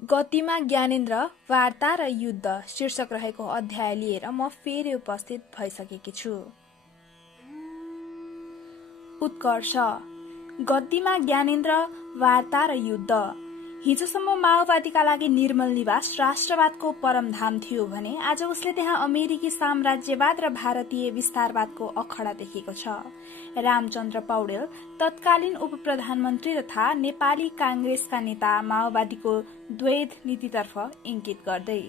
गतिमा ज्ञानेन्द्र वार्ता र युद्ध शीर्षक रहेको अध्याय लिएर म फेरि उपस्थित भइसकेकी छु। उत्कर्ष गद्दीमा ज्ञानेन्द्र वार्ता र युद्ध। हिजोसम्म माओवादीका लागि निर्मल निवास राष्ट्रवादको परमधाम थियो भने आज उसले त्यहाँ अमेरिकी साम्राज्यवाद र भारतीय विस्तारवादको अखडा देखेको छ। रामचन्द्र पौडेल तत्कालीन उप प्रधानमन्त्री तथा नेपाली कांग्रेसका नेता माओवादीको द्वैध नीतितर्फ इंगित गर्दै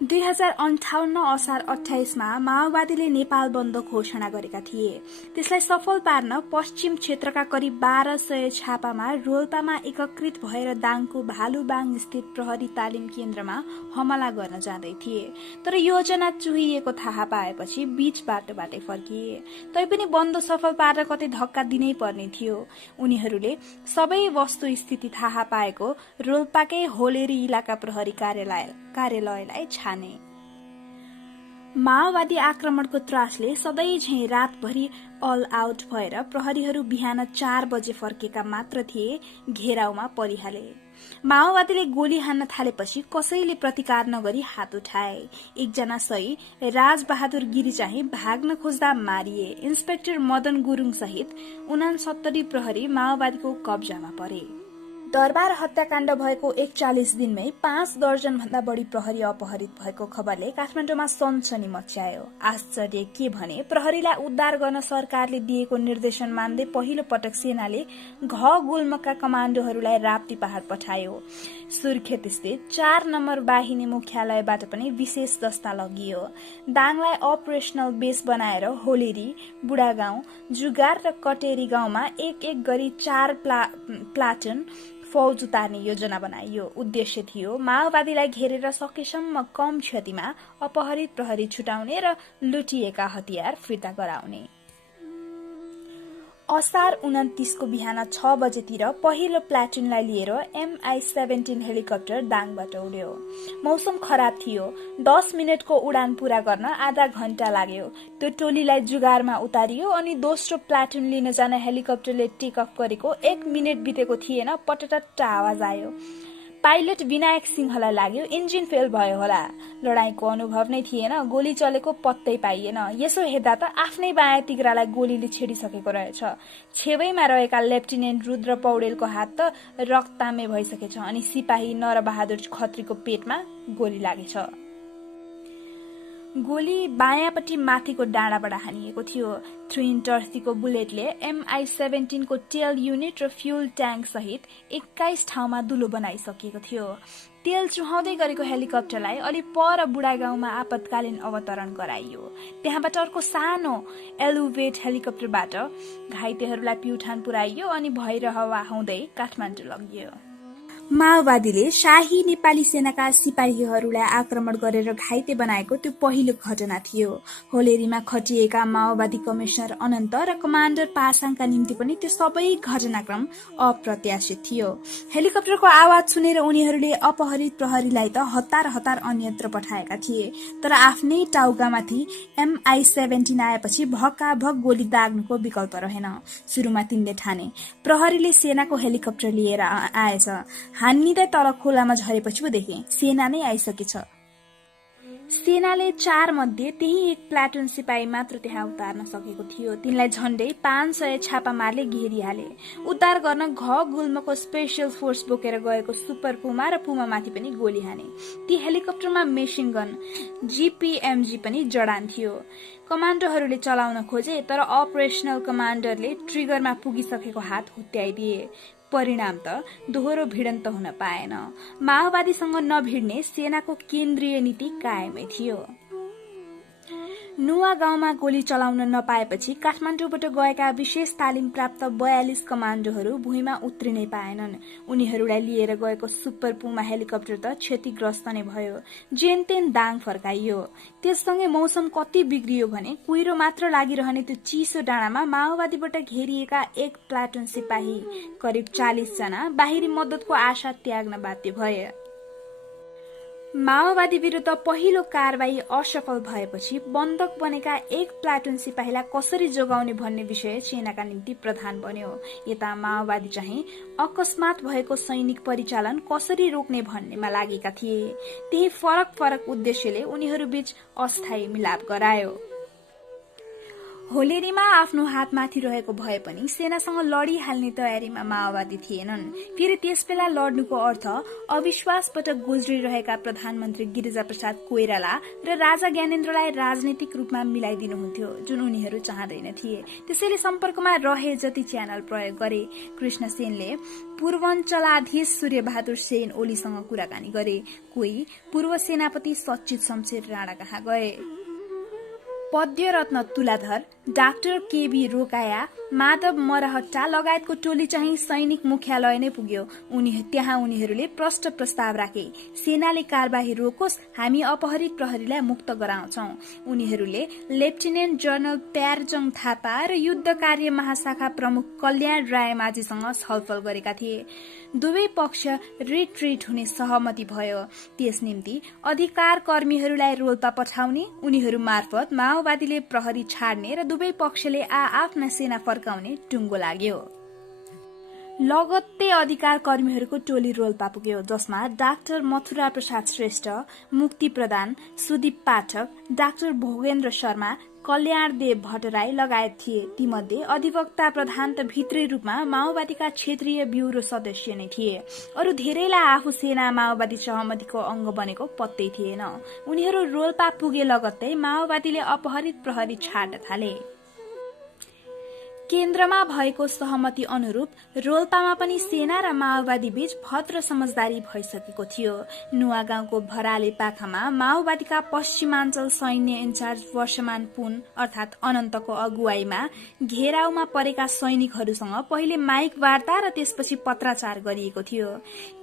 2058 असार 28 मा माओवादीले नेपाल बन्द घोषणा गरेका थिए। त्यसलाई सफल पार्न पश्चिम क्षेत्रका करिब 1200 छापामा रोल्पामा एकत्रित भएर दाङको भालुबाङ स्थित प्रहरी तालिम केन्द्रमा हमला गर्न जाँदै थिए। तर योजना चुहिएको थाहा पाएपछि बीच बाटोबाटै फर्किए। तैपनि बन्द सफल पार्न कतै धक्का दिनै पर्ने थियो। उनीहरूले सबै वस्तुस्थिति थाहा पाएको रोल्पाकै होलेरी इलाका प्रहरी कार्यालयलाई छाने। माओवादी आक्रमणको त्रासले सधैँ झैं रातभरि अल आउट भएर प्रहरीहरू बिहान 4 बजे फर्केका मात्र थिए घेराउमा परिहाले। माओवादीले गोली हान्न थालेपछि कसैले प्रतिकार नगरी हात उठाए। एकजना सही राजबहादुर गिरी चाहिँ भाग्न खोज्दा मारिए। इन्सपेक्टर मदन गुरुङ सहित 69 प्रहरी माओवादीको कब्जामा परे। दरबार हत्याकाण्ड भएको 41 दिनमै 5 दर्जन भन्दा बढ़ी प्रहरी अपहरित भएको खबरले काठमाडौँमा सनसनी मच्यायो। आश्चर्य के भने प्रहरीलाई उद्धार गर्न सरकारले दिएको निर्देशन मान्दै पहिलो पटक सेनाले गुल्मका कमाण्डोहरूलाई राप्ती पहाड़ पठायो। सुर्खेत स्थित 4 नम्बर बाहिनी मुख्यालयबाट पनि विशेष दस्ता लगियो। दाङलाई अपरेशनल बेस बनाएर होलेरी, बुढागाउँ, जुगार र कटेरी गाउँमा एक गरी 4 प्लाटुन फौज उतार्ने योजना बनाइयो। उद्देश्य थियो माओवादीलाई घेरेर सकेसम्म कम क्षतिमा अपहरित प्रहरी छुटाउने र लुटिएका हतियार फिर्ता गराउने। असार 29 को बिहान 6 बजेतिर पहिलो प्लाटुनलाई लिएर MI-17 हेलिकप्टर दाङबाट उड्यो। मौसम खराब थियो। 10 मिनटको उडान पूरा गर्न आधा घण्टा लाग्यो। त्यो टोलीलाई जुगारमा उतारियो अनि दोस्रो प्लाटुन लिन जान हेलिकप्टरले टेक अफ गरेको 1 मिनट बितेको थिएन पटटट आवाज आयो। पाइलट विनायक सिंहलाई लाग्यो इन्जिन फेल भयो होला। लडाईँको अनुभव नै थिएन, गोली चलेको पत्तै पाइएन। यसो हेर्दा त आफ्नै बायाँ तिग्रालाई गोलीले छेडिसकेको रहेछ। छेवैमा रहेका लेफ्टिनेन्ट रुद्र पौडेलको हात त रक्तामे भइसकेछ अनि सिपाही नरबहादुर खत्रीको पेटमा गोली लागेछ। गोली बायाँपट्टि माथिको डाँडाबाट हानिएको थियो। 330 बुलेटले MI-17 को टेल युनिट र फ्यूल ट्याङ्क सहित 21 ठाउँमा दुलो बनाइसकेको थियो। तेल चुहाउँदै गरेको हेलिकप्टरलाई अलि पर बुढागाउँमा आपतकालीन अवतरण गराइयो। त्यहाँबाट अर्को सानो एलुवेट हेलिकप्टरबाट घाइतेहरूलाई प्युठान पुर्याइयो अनि भैरहवा हुँदै काठमाडौँ लगियो। माओवादीले शाही नेपाली सेनाका सिपाहीहरूलाई आक्रमण गरेर घाइते बनाएको त्यो पहिलो घटना थियो। होलेरीमा खटिएका माओवादी कमिशनर अनन्त र कमाण्डर पासाङका निम्ति पनि त्यो सबै घटनाक्रम अप्रत्याशित थियो। हेलिकप्टरको आवाज सुनेर उनीहरूले अपहरित प्रहरीलाई त हतार अन्यत्र पठाएका थिए। तर आफ्नै टाउकामाथि MI-17 आएपछि भक्काभक गोली दाग्नुको विकल्प रहेन। सुरुमा तिनले ठाने प्रहरीले सेनाको हेलिकप्टर लिएर आएछ। हान्निँदै तल खोलामा झरेपछि पो देखे सेना नै आइसकेछ। सेनाले 4 मध्ये त्यही एक प्लाटुन सिपाही मात्र त्यहाँ उतार्न सकेको थियो। तिनलाई झण्डै 500 छापामारले घेरिहाले। उद्धार गर्न गुल्मको स्पेशल फोर्स बोकेर गएको सुपर पुमा र पुमामाथि पनि गोली हाने। ती हेलिकप्टरमा मेसिन गन GPMG पनि जडान थियो। कमाण्डोहरूले चलाउन खोजे तर अपरेशनल कमाण्डरले ट्रिगरमा पुगिसकेको हात हुत्याइदिए। परिणाम त दोहोरो भिडन्त हुन पाएन। माओवादीसँग नभिड्ने सेनाको केन्द्रीय नीति कायमै थियो। नुवा गाउँमा गोली चलाउन नपाएपछि काठमाडौँबाट गएका विशेष तालिम प्राप्त 42 कमाण्डोहरू भुइँमा उत्रिनै पाएनन्। उनीहरूलाई लिएर गएको सुपर पुमा हेलिकप्टर त क्षतिग्रस्त नै भयो। जेनतेन दाङ फर्काइयो। त्यससँगै मौसम कति बिग्रियो भने कुहिरो मात्र लागिरहने त्यो चिसो डाँडामा माओवादीबाट घेरिएका एक प्लाटुन सिपाही करिब 40 जना बाहिरी मद्दतको आशा त्याग्न बाध्य भए। माओवादी विरुद्ध पहिलो कारबाही असफल भएपछि बन्दक बनेका 1 प्लाटुन सिपाहीलाई कसरी जोगाउने भन्ने विषय सेनाका निम्ति प्रधान बन्यो। यता माओवादी चाहिँ अकस्मात भएको सैनिक परिचालन कसरी रोक्ने भन्नेमा लागेका थिए। त्यही फरक उद्देश्यले उनीहरू बीच अस्थायी मिलाप गरायो। होलेरीमा आफ्नो हातमाथि रहेको भए पनि सेनासँग लडिहाल्ने तयारीमा माओवादी थिएनन्। फेरि त्यसबेला लड्नुको अर्थ अविश्वासबाट गुज्रिरहेका प्रधानमन्त्री गिरिजाप्रसाद कोइराला र राजा ज्ञानेन्द्रलाई राजनीतिक रूपमा मिलाइदिनुहुन्थ्यो, जुन उनीहरू चाहँदैन थिए। त्यसैले सम्पर्कमा रहे जति च्यानल प्रयोग गरे। कृष्ण सेनले पूर्वाञ्चलाधीश सूर्यबहादुर सेन ओलीसँग कुराकानी गरे। कोही पूर्व सेनापति सच्चित शमशेर राणा कहाँ गए। पद्यरत्न तुलाधर, डाक्टर केबी रोकाया, माधव मरहट्टा लगायतको टोली चाहिँ सैनिक मुख्यालय नै पुग्यो। त्यहाँ उनीहरूले प्रष्ट प्रस्ताव राखे, सेनाले कारबाही रोकोस्, हामी अपहरित प्रहरीलाई मुक्त गराउँछौ। उनीहरूले लेफ्टिनेन्ट जनरल प्यारजङ थापा र युद्ध कार्य महाशाखा प्रमुख कल्याण रायमाझीसँग छलफल गरेका थिए। दुवै पक्ष रिट्रिट हुने सहमति भयो। त्यस निम्ति अधिकार कर्मीहरूलाई रोल्पा पठाउने, उनीहरू मार्फत माओवादीले प्रहरी छाड्ने र दुवै पक्षले आफ्ना सेना फर्काउने टुङ्गो लाग्यो। लगत्तै अधिकार कर्मीहरूको टोली रोल्पा पुग्यो, जसमा डाक्टर मथुरा प्रसाद श्रेष्ठ, मुक्ति प्रधान, सुदीप पाठक, डाक्टर भोगेन्द्र शर्मा, कल्याणदेव भट्टराई लगायत थिए। तीमध्ये अधिवक्ता प्रधान त भित्री रूपमा माओवादीका क्षेत्रीय ब्युरो सदस्य नै थिए। अरू धेरैलाई आफू सेना माओवादी सहमतिको अंग बनेको पत्तै थिएन। उनीहरू रोल्पा पुगे लगत्तै माओवादीले अपहरित प्रहरी छाड्न थाले। केन्द्रमा भएको सहमति अनुरूप रोल्पामा पनि सेना र माओवादी बीच भद्र समझदारी भइसकेको थियो। नुवागाउँको भराले पाखामा माओवादीका पश्चिमाञ्चल सैन्य इन्चार्ज वर्षमान पुन अर्थात अनन्तको अगुवाईमा घेराउमा परेका सैनिकहरूसँग पहिले माइक वार्ता र त्यसपछि पत्राचार गरिएको थियो।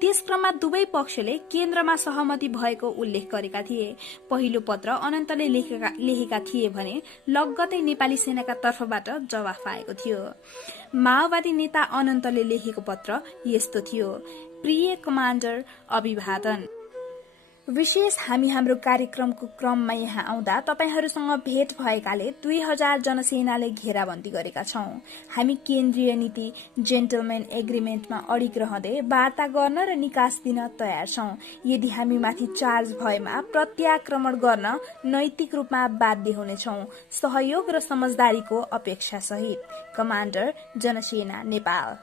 त्यस क्रममा दुवै पक्षले केन्द्रमा सहमति भएको उल्लेख गरेका थिए। पहिलो पत्र अनन्तले लेखेका थिए भने लगत्तै नेपाली सेनाका तर्फबाट जवाफ आएको थियो। माओवादी नेता अनन्तले लेखेको पत्र यस्तो थियो: प्रिय कमान्डर, अभिवादन। विशेष हामी हाम्रो कार्यक्रमको क्रममा यहाँ आउँदा तपाईहरूसँग भेट भएकाले 2000 जनसेनाले घेराबन्दी गरेका छौं। हामी केन्द्रीय नीति जेन्टलमेन एग्रिमेन्टमा अडिग रहँदै वार्ता गर्न र निकास दिन तयार छौं। यदि हामी माथि चार्ज भएमा प्रत्याक्रमण गर्न नैतिक रूपमा बाध्य हुनेछौं। सहयोग र समझदारीको अपेक्षा सहित। कमान्डर, जनसेना नेपाल।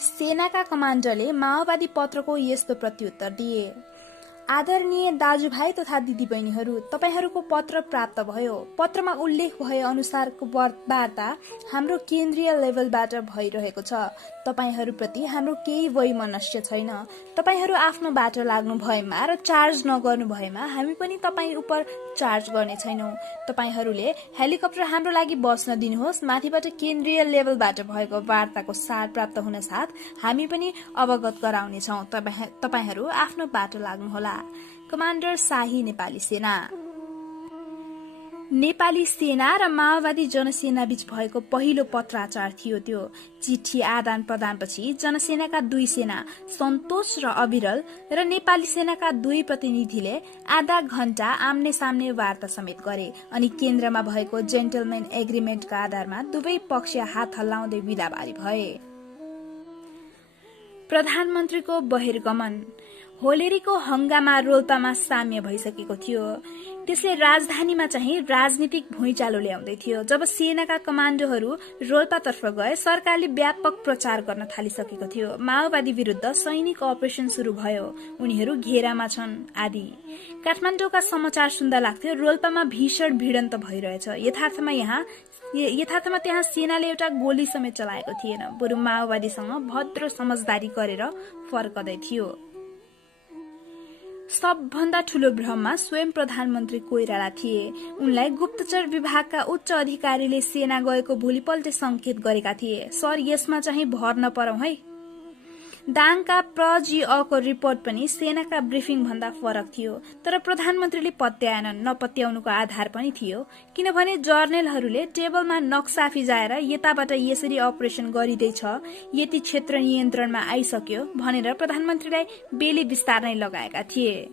सेनाका कमान्डरले माओवादी पत्रको यस्तो प्रत्युत्तर दिए: आदरणीय दाजुभाइ तथा दिदीबहिनीहरू, तपाईहरूको पत्र प्राप्त भयो। पत्रमा उल्लेख भए अनुसारको वार्ता हाम्रो केन्द्रीय लेभलबाट भइरहेको छ। तपाईहरूप्रति हाम्रो केही वैमनस्य छैन। तपाईहरू आफ्नो बाटो लाग्नु भएमा र चार्ज नगर्नु भएमा हामी पनि तपाईँ उप चार्ज गर्ने छैनौं। तपाईहरूले हेलिकप्टर हाम्रो लागि बस्न दिनुहोस्। माथिबाट केन्द्रीय लेभलबाट भएको वार्ताको सार प्राप्त हुन साथ हामी पनि अवगत गराउनेछौं। तपाईहरू आफ्नो बाटो लाग्नुहोला। कमान्डर शाही, नेपाली सेना। नेपाली सेना र माओवादी जनसेना बीच भएको पहिलो पत्राचार थियो त्यो। चिठी आदान प्रदानपछि जनसेनाका 2 सेना सन्तोष र अविरल र नेपाली सेनाका 2 प्रतिनिधिले आधा घण्टा आम्ने सामने वार्ता समेत गरे अनि केन्द्रमा भएको जेन्टलमेन एग्रिमेन्टका आधारमा दुवै पक्ष हात हल्लाउँदै विदाबारी भए। प्रधानमन्त्रीको बहिर्गमन। होलेरीको हंगामा रोल्पामा साम्य भइसकेको थियो। त्यसले राजधानीमा चाहिँ राजनीतिक भुइँचालो ल्याउँदै थियो। जब सेनाका कमाण्डोहरू रोल्पातर्फ गए, सरकारले व्यापक प्रचार गर्न थालिसकेको थियो। माओवादी विरुद्ध सैनिक अपरेसन शुरू भयो। उनीहरू घेरामा छन् आदि। काठमाडौँका समाचार सुन्दा लाग्थ्यो रोल्पामा भीषण भिडन्त भइरहेछ। यथार्थमा त्यहाँ सेनाले एउटा गोली समेत चलाएको थिएन, बरु माओवादीसँग भद्र समझदारी गरेर फर्कदै थियो। सबभन्दा ठूलो भ्रममा स्वयं प्रधानमन्त्री कोइराला थिए। उनलाई गुप्तचर विभागका उच्च अधिकारीले सेना गएको भोलिपल्ट संकेत गरेका थिए, सर यसमा चाहिँ भर नपरौं है। दाङका प्रजिअको रिपोर्ट पनि सेनाका ब्रिफिङ भन्दा फरक थियो, तर प्रधानमन्त्रीले पत्याएनन्। नपत्याउनुको आधार पनि थियो, किनभने जर्नेलहरूले टेबलमा नक्सा फिजाएर यताबाट यसरी अपरेसन गरिँदैछ, यति क्षेत्र नियन्त्रणमा आइसक्यो भनेर प्रधानमन्त्रीलाई बेली विस्तार नै लगाएका थिए।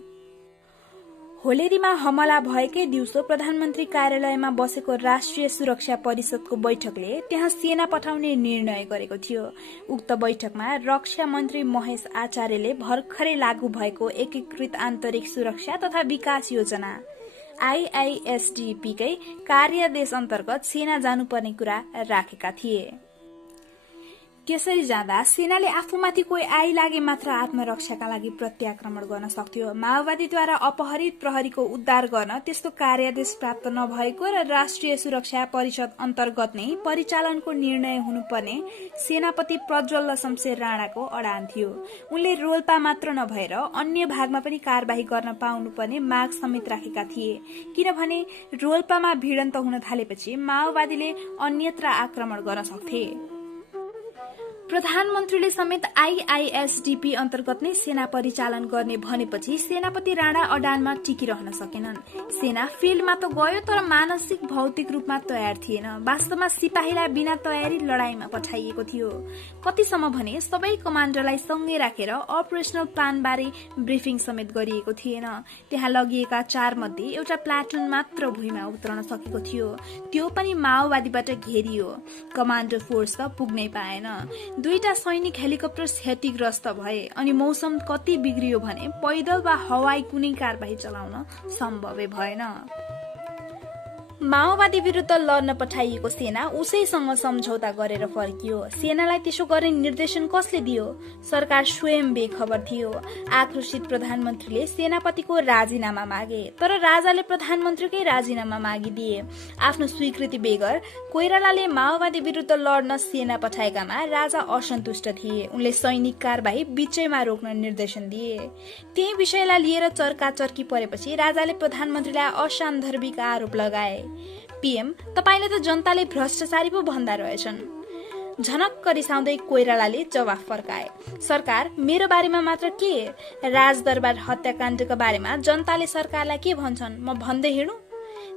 होलेरीमा हमला भएकै दिउँसो प्रधानमन्त्री कार्यालयमा बसेको राष्ट्रिय सुरक्षा परिषदको बैठकले त्यहाँ सेना पठाउने निर्णय गरेको थियो। उक्त बैठकमा रक्षा मन्त्री महेश आचार्यले भर्खरै लागू भएको एकीकृत आन्तरिक सुरक्षा तथा विकास योजना IISDP कै कार्यदेश अन्तर्गत सेना जानुपर्ने कुरा राखेका थिए। त्यसरी जाँदा सेनाले आफूमाथि कोही आइलागे मात्र आत्मरक्षाका लागि प्रत्याक्रमण गर्न सक्थ्यो। माओवादीद्वारा अपहरित प्रहरीको उद्धार गर्न त्यस्तो कार्यादेश प्राप्त नभएको र राष्ट्रिय सुरक्षा परिषद अन्तर्गत नै परिचालनको निर्णय हुनुपर्ने सेनापति प्रज्वल शमशेर राणाको अडान थियो। उनले रोल्पा मात्र नभएर अन्य भागमा पनि कारबाही गर्न पाउनुपर्ने माग समेत राखेका थिए, किनभने रोल्पामा भिडन्त हुन थालेपछि माओवादीले अन्यत्र आक्रमण गर्न सक्थे। प्रधानमन्त्रीले समेत IISDP अन्तर्गत नै सेना परिचालन गर्ने भनेपछि सेनापति राणा अडानमा टिकिरहन सकेनन्। सेना फिल्डमा त गयो, तर मानसिक भौतिक रूपमा तयार थिएन। वास्तवमा सिपाहीलाई बिना तयारी लडाईँमा पठाइएको थियो। कतिसम्म भने सबै कमान्डरलाई सँगै राखेर अपरेसनल प्लानबारे ब्रिफिङ समेत गरिएको थिएन। त्यहाँ लगिएका 4 मध्ये एउटा प्लाटुन मात्र भुइँमा उत्रन सकेको थियो, त्यो पनि माओवादीबाट घेरियो। कमान्डो फोर्स त पुग्नै पाएन। 2टा सैनिक हेलिकप्टर क्षतिग्रस्त भए अनि मौसम कति बिग्रियो भने पैदल वा हवाई कुनै कारबाही चलाउन सम्भवै भएन। माओवादी विरुद्ध लड्न पठाइएको सेना उसैसँग सम्झौता गरेर फर्कियो। सेनालाई त्यसो गर्ने निर्देशन कसले दियो? सरकार स्वयं बेखबर थियो। आक्रोशित प्रधानमन्त्रीले सेनापतिको राजीनामा मागे, तर राजाले प्रधानमन्त्रीकै राजीनामा मागिदिए। आफ्नो स्वीकृति बेगर कोइरालाले माओवादी विरुद्ध लड्न सेना पठाएकामा राजा असन्तुष्ट थिए। उनले सैनिक कारबाही बीचैमा रोक्न निर्देशन दिए। त्यही विषयलाई लिएर चर्काचर्की परेपछि राजाले प्रधानमन्त्रीलाई असान्दर्भिक आरोप लगाए। PM, तपाईले त जनताले भ्रष्टाचारी पो भन्दा रहेछन्। झनक्क रिसाउँदै कोइरालाले जवाफ फर्काए, सरकार मेरो बारेमा मात्र के, राजदरबार हत्याकाण्डका बारेमा जनताले सरकारलाई के भन्छन् म भन्दै हिँडु?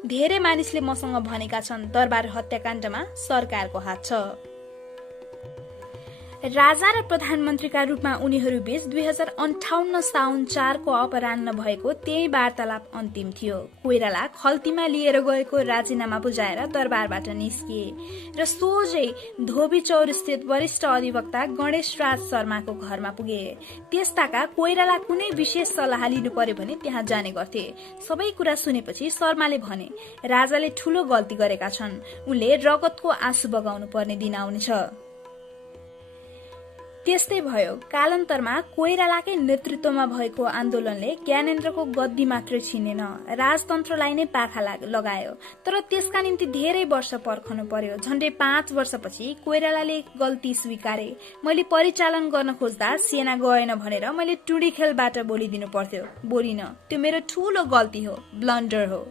धेरै मानिसले मसँग भनेका छन् दरबार हत्याकाण्डमा सरकारको हात छ। राजा र प्रधानमन्त्रीका रूपमा उनीहरू बीच 2058 साउन 4 को अपराह्न भएको त्यही वार्तालाप अन्तिम थियो। कोइराला खल्तीमा लिएर गएको राजीनामा बुझाएर दरबारबाट निस्किए र सोझै धोबी चौर स्थित वरिष्ठ अधिवक्ता गणेश राज शर्माको घरमा पुगे। त्यसताका कोइराला कुनै विशेष सल्लाह लिनु पर्यो भने त्यहाँ जाने गर्थे। सबै कुरा सुनेपछि शर्माले भने, राजाले ठूलो गल्ती गरेका छन्, उनले रगतको आँसु बगाउनु पर्ने दिन आउनेछ। त्यस्तै भयो। कालान्तरमा कोइरालाकै नेतृत्वमा भएको आन्दोलनले ज्ञानेन्द्रको गद्दी मात्रै छिनेन, राजतन्त्रलाई नै पाखा लगायो। तर त्यसका निम्ति धेरै वर्ष पर्खनु पर्यो। झण्डै 5 वर्षपछि कोइरालाले गल्ती स्वीकारे। मैले परिचालन गर्न खोज्दा सेना गएन भनेर मैले टुडी खेलबाट बोलिदिनु पर्थ्यो। बोलिन, त्यो मेरो ठूलो गल्ती हो, ब्लन्डर हो।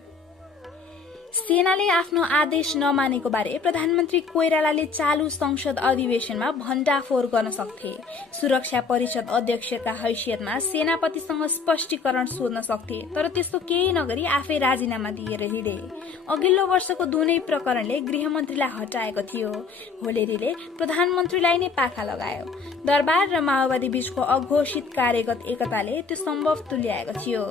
सेनाले आफ्नो आदेश नमानेको बारे प्रधानमन्त्री कोइरालाले चालू संसद अधिवेशनमा भण्डाफोर गर्न सक्थे। सुरक्षा परिषद अध्यक्षका हैसियतमा सेनापतिसँग स्पष्टीकरण सोध्न सक्थे, तर त्यस्तो केही नगरी आफै राजीनामा दिएर हिँडे। अघिल्लो वर्षको दुनै प्रकरणले गृहमन्त्रीलाई हटाएको थियो। होलेरीले प्रधानमन्त्रीलाई नै पाखा लगायो। दरबार र माओवादी बीचको अघोषित कार्यगत एकताले त्यो सम्भव तुल्याएको थियो।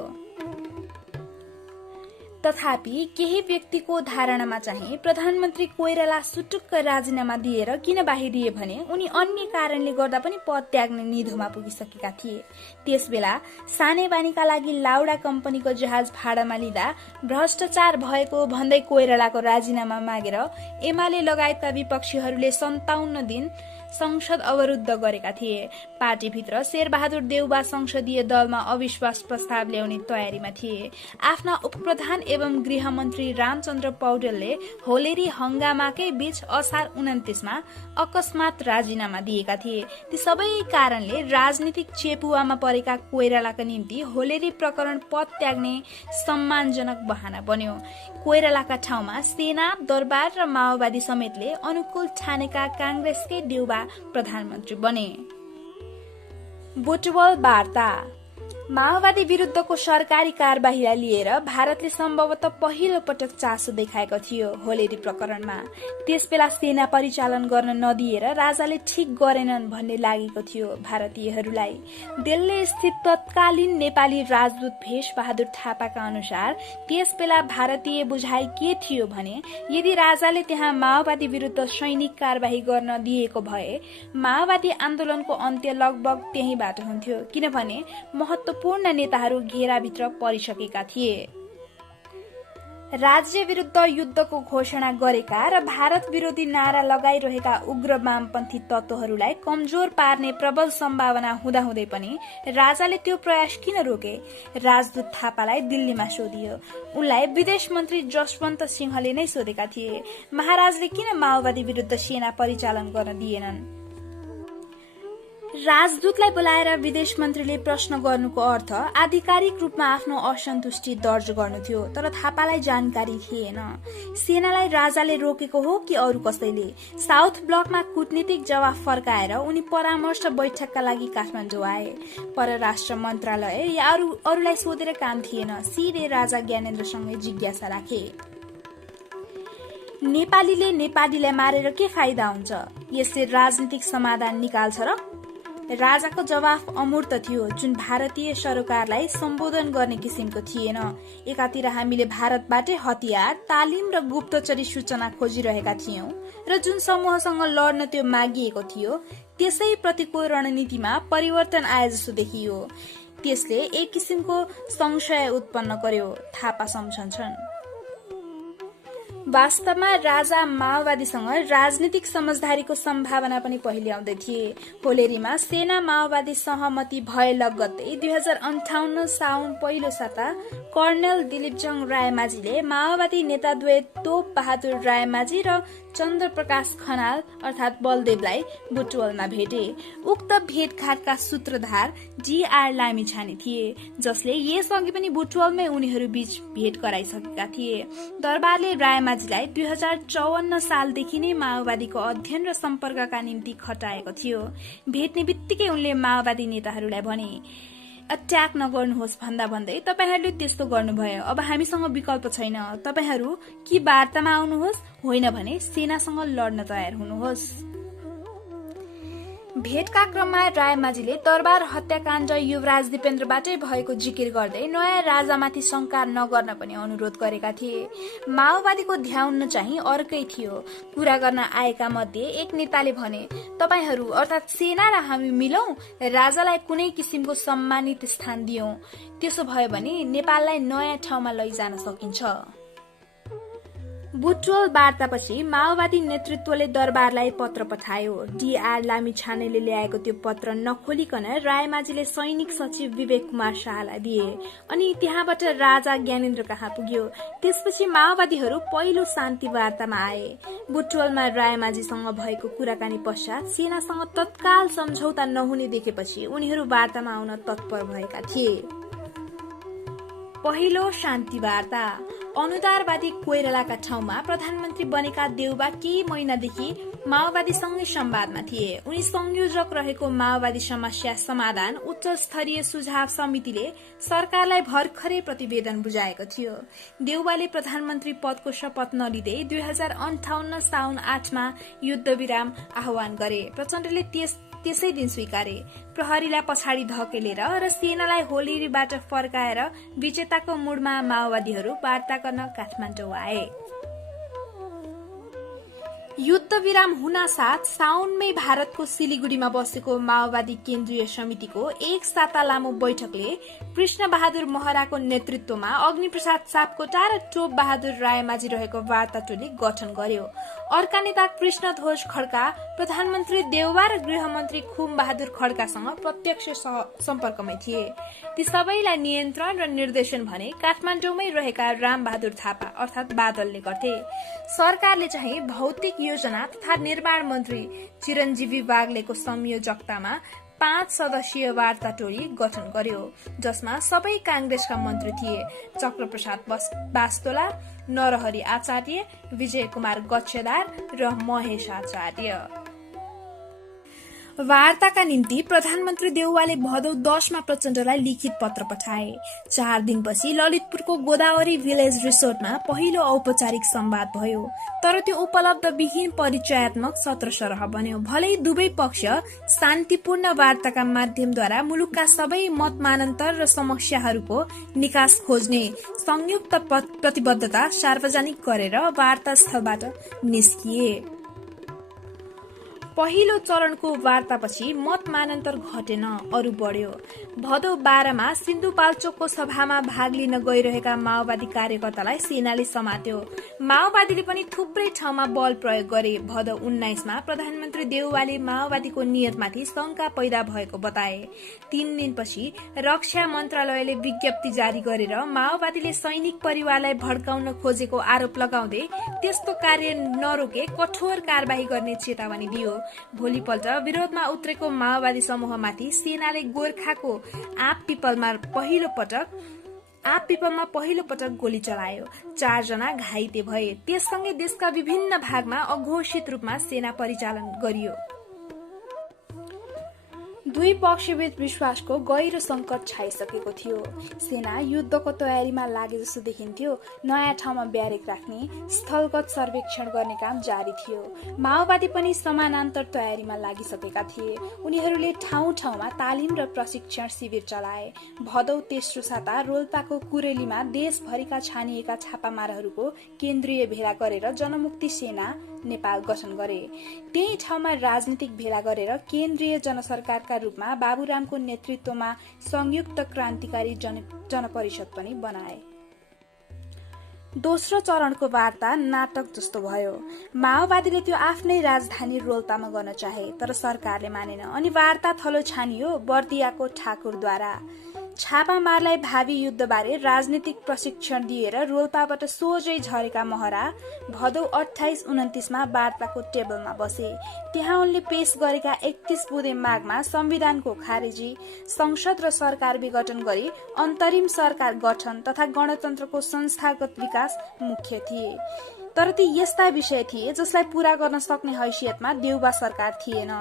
तथापि केही व्यक्तिको धारणामा चाहिँ प्रधानमन्त्री कोइराला सुटुक्क राजीनामा दिएर किन बाहिरिए भने उनी अन्य कारणले गर्दा पनि पद त्याग्ने निधोमा पुगिसकेका थिए। त्यसबेला सानेबानीका लागि लाउडा कम्पनीको जहाज भाडामा लिँदा भ्रष्टाचार भएको भन्दै कोइरालाको राजीनामा मागेर एमाले लगायतका विपक्षीहरूले 57 दिन संसद अवरुद्ध गरेका थिए। पार्टीभित्र शेरबहादुर देउबा संसदीय दलमा अविश्वास प्रस्ताव ल्याउने तयारीमा थिए। आफ्ना उपप्रधान एवं गृहमन्त्री रामचन्द्र पौडेलले होलेरी हंगामाकै बीच असार 29 अकस्मात राजीनामा दिएका थिए। ती सबै कारणले राजनीतिक चेपुवामा परेका कोइरालाका निम्ति होलेरी प्रकरण पद त्याग्ने सम्मानजनक बहाना बन्यो। कोइरालाका ठाउँमा सेना, दरबार र माओवादी समेतले अनुकूल ठानेका कांग्रेसकै देउबा प्रधानमन्त्री बने। बुटवल वार्ता। माओवादी विरुद्धको सरकारी कारबाहीलाई लिएर भारतले सम्भवतः पहिलो पटक चासो देखाएको थियो होलेरी प्रकरणमा। त्यसबेला सेना परिचालन गर्न नदिएर राजाले ठिक गरेनन् भन्ने लागेको थियो भारतीयहरूलाई। दिल्ली स्थित तत्कालीन नेपाली राजदूत भेष बहादुर थापाका अनुसार त्यसबेला भारतीय बुझाइ के थियो भने यदि राजाले त्यहाँ माओवादी विरुद्ध सैनिक कारबाही गर्न दिएको भए माओवादी आन्दोलनको अन्त्य लगभग त्यहीबाट हुन्थ्यो, किनभने महत्वपूर्ण नेताहरू घेराभित्र परिसकेका थिए। राज्य विरुद्ध युद्धको घोषणा गरेका र भारत विरोधी नारा लगाइरहेका उग्र वामपन्थी तत्त्वहरूलाई कमजोर पार्ने प्रबल सम्भावना हुँदाहुँदै पनि राजाले त्यो प्रयास किन रोके? राजदूत थापालाई दिल्लीमा सोधियो। उनलाई विदेश मन्त्री जसवन्त सिंहले नै सोधेका थिए, महाराजले किन माओवादी विरुद्ध सेना परिचालन गर्न दिएनन्? राजदूतलाई बोलाएर विदेश मन्त्रीले प्रश्न गर्नुको अर्थ आधिकारिक रूपमा आफ्नो असन्तुष्टि दर्ज गर्नु थियो, तर थापालाई जानकारी थिएन। सेनालाई राजाले रोकेको हो कि अरू कसैले? साउथ ब्लकमा कूटनीतिक जवाफ फर्काएर उनी परामर्श बैठकका लागि काठमाडौँ आए। परराष्ट्र मन्त्रालय या अरूलाई सोधेर काम थिएन, सिधै राजा ज्ञानेन्द्रसँगै जिज्ञासा राखे। नेपालीले नेपालीलाई मारेर के फाइदा हुन्छ? यसले राजनीतिक समाधान निकाल्छ र? राजाको जवाफ अमूर्त थियो, जुन भारतीय सरोकारलाई सम्बोधन गर्ने किसिमको थिएन। एकातिर हामीले भारतबाटै हतियार, तालिम र गुप्तचरी सूचना खोजिरहेका थियौं र जुन समूहसँग लड्न त्यो मागिएको थियो त्यसै प्रतिको रणनीतिमा परिवर्तन आए जस्तो देखियो। त्यसले एक किसिमको संशय उत्पन्न गर्यो, थापा सम्झन्छन्। वास्तवमा राजा माओवादीसँग राजनीतिक समझदारीको सम्भावना पनि पहिले आउँदै थिए। होलेरीमा सेना माओवादी सहमति भए लगत्तै 2058 साउन पहिलो साता कर्णेल दिलीपजङ रायमाझीले माओवादी नेताद्वय तोप बहादुर रायमाझी र चन्द्र प्रकाश खनाल अर्थात बलदेवलाई बुटवलमा भेटे। उक्त भेटघाटका सूत्रधार DR लामिछाने थिए, जसले यसअघि पनि बुटवलमै उनीहरू बीच भेट गराइसकेका थिए। दरबारले रायमाझीलाई 2054 सालदेखि नै माओवादीको अध्ययन र सम्पर्कका निम्ति खटाएको थियो। भेट्ने बित्तिकै उनले माओवादी नेताहरूलाई भने, अट्याक नगर्नुहोस् भन्दा भन्दै तपाईहरूले त्यस्तो गर्नुभयो, अब हामीसँग विकल्प छैन। तपाईहरू कि वार्तामा आउनुहोस्, होइन भने सेनासँग लड्न तयार हुनुहोस्। भेटका क्रममा रायमाझीले दरबार हत्याकाण्ड युवराज दिपेन्द्रबाटै भएको जिकिर गर्दै नयाँ राजामाथि शंका नगर्न पनि अनुरोध गरेका थिए। माओवादीको ध्यान चाहिँ अर्कै थियो। कुरा गर्न आएका मध्ये एक नेताले भने, तपाईहरू अर्थात सेना र हामी मिलौं, राजालाई कुनै किसिमको सम्मानित स्थान दियौं, त्यसो भयो भने नेपाललाई नयाँ ठाउँमा लैजान सकिन्छ। बुटवल वार्तापछि माओवादी नेतृत्वले दरबारलाई पत्र पठायो। DR लामिछानेले ल्याएको त्यो पत्र नखोलिकन रायमाझीले सैनिक सचिव विवेक कुमार शाहलाई दिए अनि त्यहाँबाट राजा ज्ञानेन्द्र कहाँ पुग्यो। त्यसपछि माओवादीहरू पहिलो शान्ति वार्तामा आए। बुटवलमा रायमाझीसँग भएको कुराकानी पश्चात सेनासँग तत्काल सम्झौता नहुने देखेपछि उनीहरू वार्तामा आउन तत्पर भएका थिए। पहिलो शान्ति वार्ता। अनुदारवादी कोइरालाका ठाउँमा प्रधानमन्त्री बनेका देउबा केही महिनादेखि माओवादीसँगै संवादमा थिए। उनी संयोजक रहेको माओवादी समस्या समाधान उच्च स्तरीय सुझाव समितिले सरकारलाई भर्खरै प्रतिवेदन बुझाएको थियो। देउबाले प्रधानमन्त्री पदको शपथ नलिँदै 2058 साउन 8 मा युद्धविराम आह्वान गरे। प्रचण्डले त्यसै दिन स्वीकारे। प्रहरीलाई पछाडि धकेलेर र सेनालाई होलेरीबाट फर्काएर विजेताको मुडमा माओवादीहरू वार्ता गर्न काठमाडौँ आए। युद्धविराम हुनासाथ साउनमै भारतको सिलिगुडीमा बसेको माओवादी केन्द्रीय समितिको एक साता लामो बैठकले कृष्ण बहादुर महराको नेतृत्वमा अग्निप्रसाद सापकोटा र टोप बहादुर रायमाझी रहेको वार्ता टोली गठन गर्यो। अर्का नेता कृष्ण ध्वज खड्का प्रधानमन्त्री देउबा र गृहमन्त्री खुम बहादुर खड्कासँग प्रत्यक्ष सम्पर्कमै थिए। ती सबैलाई नियन्त्रण र निर्देशन भने काठमाडौँमै रहेका राम बहादुर थापा अर्थात बादलले गर्थे। सरकारले चाहिँ भौतिक योजना तथा निर्माण मन्त्री चिरञ्जीवी बागलेको संयोजकतामा 5 सदस्यीय वार्ता टोली गठन गर्यो, जसमा सबै कांग्रेसका मन्त्री थिए। चक्रप्रसाद बास्तोला, नरहरि आचार्य, विजय कुमार गच्छेदार र महेश आचार्य। वार्ताका निम्ति प्रधानमन्त्री देउवाले भदौ 10 मा प्रचण्डलाई लिखित पत्र पठाए। 4 दिनपछि ललितपुरको गोदावरी भिलेज रिसोर्टमा पहिलो औपचारिक संवाद भयो, तर त्यो उपलब्ध विहीन परिचयात्मक सत्र सरह बन्यो। भलै दुवै पक्ष शान्तिपूर्ण वार्ताका माध्यमद्वारा मुलुकका सबै मतमानन्तर र समस्याहरूको निकास खोज्ने संयुक्त प्रतिबद्धता सार्वजनिक गरेर वार्तास्थलबाट निस्किए। पहिलो चरणको वार्तापछि मतमानन्तर घटेन, अरु बढ्यो। भदौ 12 मा सिन्धुपाल्चोकको सभामा भाग लिन गइरहेका माओवादी कार्यकर्तालाई सेनाले समात्यो। माओवादीले पनि थुप्रै ठाउँमा बल प्रयोग गरे। भदौ 19 मा प्रधानमन्त्री देउवाले माओवादीको नियतमाथि शंका पैदा भएको बताए। 3 दिनपछि रक्षा मन्त्रालयले विज्ञप्ति जारी गरेर माओवादीले सैनिक परिवारलाई भड्काउन खोजेको आरोप लगाउँदै त्यस्तो कार्य नरोके कठोर कारबाही गर्ने चेतावनी दियो। भोलिपल्ट विरोधमा उत्रेको माओवादी समूहमाथि सेनाले गोर्खाको आप पिपलमा पहिलो पटक गोली चलायो। 4 जना घाइते भए। त्यससँगै देशका विभिन्न भागमा अघोषित रूपमा सेना परिचालन गरियो। दुई पक्षबीच विश्वासको गहिरो संकट छाइसकेको थियो। सेना युद्धको तयारीमा लागे जस्तो देखिन्थ्यो। नयाँ ठाउँमा ब्यारेक राख्ने, स्थलगत सर्वेक्षण गर्ने काम जारी थियो। माओवादी पनि समानान्तर तयारीमा लागिसकेका थिए। उनीहरूले ठाउँ ठाउँमा तालिम र प्रशिक्षण शिविर चलाए। भदौ तेस्रो साता रोल्पाको कुरेलीमा देशभरिका छानिएका छापामारहरूको केन्द्रीय भेला गरेर जनमुक्ति सेना नेपाल गठन गरे। त्यही ठाउँमा राजनीतिक भेला गरेर केन्द्रीय जनसरकारका रूपमा बाबुरामको नेतृत्वमा संयुक्त क्रान्तिकारी जनपरिषद पनि बनाए। दोस्रो चरणको वार्ता नाटक जस्तो भयो। माओवादीले त्यो आफ्नै राजधानी रोल्पामा गर्न चाहे, तर सरकारले मानेन। अनि वार्ता थलो छानियो बर्दियाको ठाकुरद्वारा। छापामारलाई भावी युद्धबारे राजनीतिक प्रशिक्षण दिएर रोल्पाबाट सोझै झरेका महरा भदौ 28-29 मा वार्ताको टेबलमा बसे। त्यहाँ उनले पेश गरेका 31 बुँदे मागमा संविधानको खारेजी, संसद र सरकार विघटन गरी अन्तरिम सरकार गठन तथा गणतन्त्रको संस्थागत विकास मुख्य थिए। तर ती यस्ता विषय थिए जसलाई पूरा गर्न सक्ने हैसियतमा देउबा सरकार थिएन।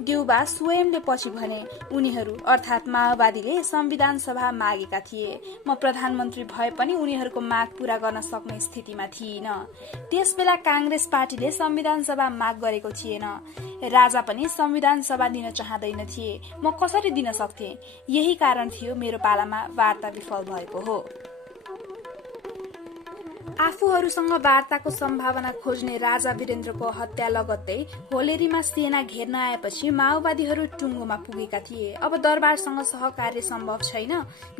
देउबा स्वयंले पछि भने उनीहरू अर्थात माओवादीले संविधान सभा मागेका थिए। म प्रधानमन्त्री भए पनि उनीहरूको माग पूरा गर्न सक्ने स्थितिमा थिइन। त्यसबेला कांग्रेस पार्टीले संविधान सभा माग गरेको थिएन। राजा पनि संविधान सभा दिन चाहदैन थिए। म कसरी दिन सक्थे? यही कारण थियो मेरो पालामा वार्ता विफल भएको हो। आफूहरूसँग वार्ताको सम्भावना खोज्ने राजा वीरेन्द्रको हत्या लगत्तै होलेरीमा सेना घेर्न आएपछि माओवादीहरू टुङ्गोमा पुगेका थिए। अब दरबारसँग सहकार्य सम्भव छैन।